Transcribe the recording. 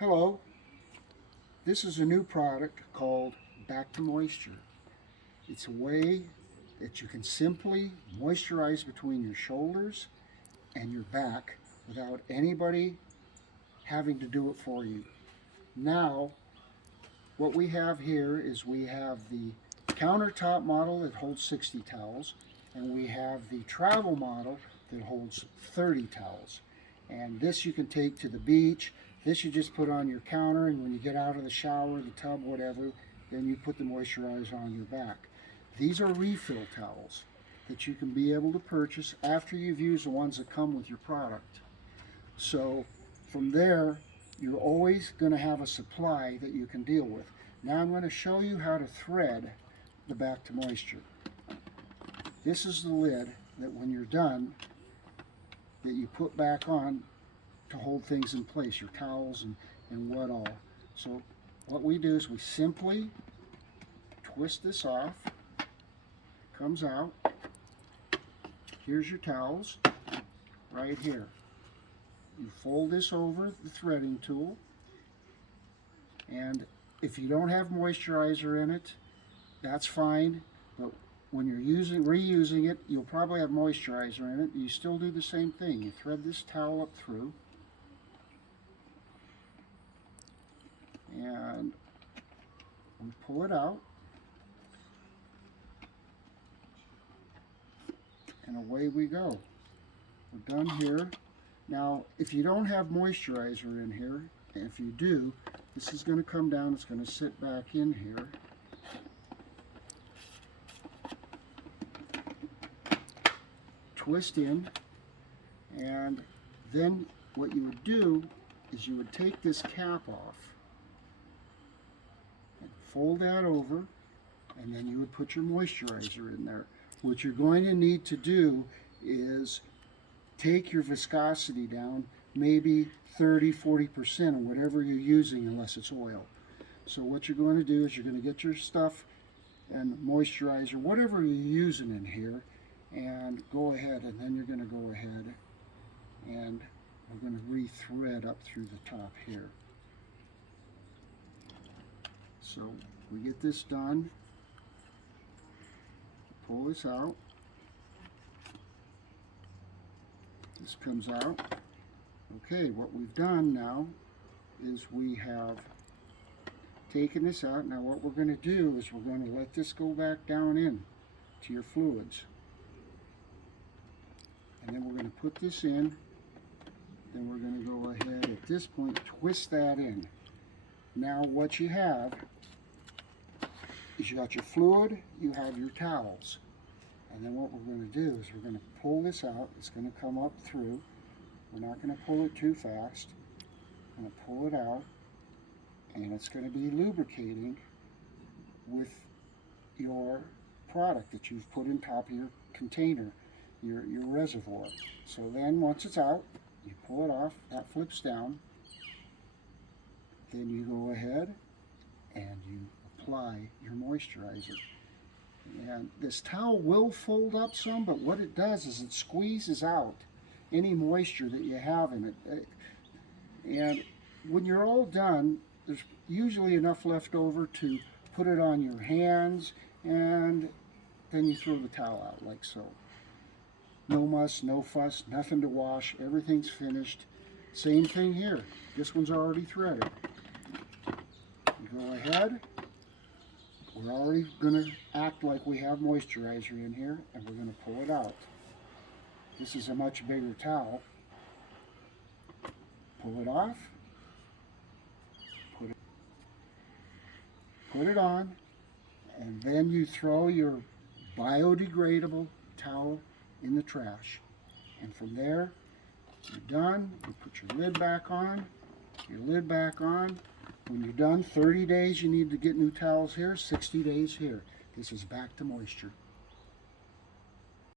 Hello, this is a new product called Back to Moisture. It's a way that you can simply moisturize between your shoulders and your back without anybody having to do it for you. Now, what we have here is we have the countertop model that holds 60 towels, and we have the travel model that holds 30 towels. And this you can take to the beach. This you just put on your counter, and when you get out of the shower, the tub, whatever, then you put the moisturizer on your back. These are refill towels that you can be able to purchase after you've used the ones that come with your product. So from there, you're always going to have a supply that you can deal with. Now I'm going to show you how to thread the Back to Moisture. This is the lid that when you're done, that you put back on to hold things in place, your towels and what all. So what we do is we simply twist this off, it comes out. Here's your towels right here. You fold this over the threading tool, and if you don't have moisturizer in it, that's fine, but when you're reusing it, you'll probably have moisturizer in it. You still do the same thing. You thread this towel up through, and we pull it out, and away we go. We're done here. Now, if you don't have moisturizer in here, and if you do, this is going to come down, it's going to sit back in here. Twist in, and then what you would do is you would take this cap off and fold that over, and then you would put your moisturizer in there. What you're going to need to do is take your viscosity down maybe 30-40% of whatever you're using, unless it's oil. So what you're going to do is you're going to get your stuff and moisturizer, whatever you're using in here, and go ahead, and then you're going to go ahead and we're going to re-thread up through the top here. So we get this done, pull this out, this comes out. Okay, what we've done now is we have taken this out. Now what we're going to do is we're going to let this go back down in to your fluids. And then we're going to put this in, then we're going to go ahead at this point, twist that in. Now what you have is you got your fluid, you have your towels. And then what we're going to do is we're going to pull this out. It's going to come up through. We're not going to pull it too fast. I'm going to pull it out, and it's going to be lubricating with your product that you've put in top of your container, your reservoir. So then once it's out, you pull it off, that flips down, then you go ahead and you apply your moisturizer. And this towel will fold up some, but what it does is it squeezes out any moisture that you have in it. And when you're all done, there's usually enough left over to put it on your hands, and then you throw the towel out like so. No muss, no fuss, nothing to wash, everything's finished. Same thing here. This one's already threaded. You go ahead. We're already going to act like we have moisturizer in here, and we're going to pull it out. This is a much bigger towel. Pull it off. Put it on, and then you throw your biodegradable towel in the trash. And from there, you're done. You put your lid back on. Your lid back on. When you're done, 30 days you need to get new towels here, 60 days here. This is Back to Moisture.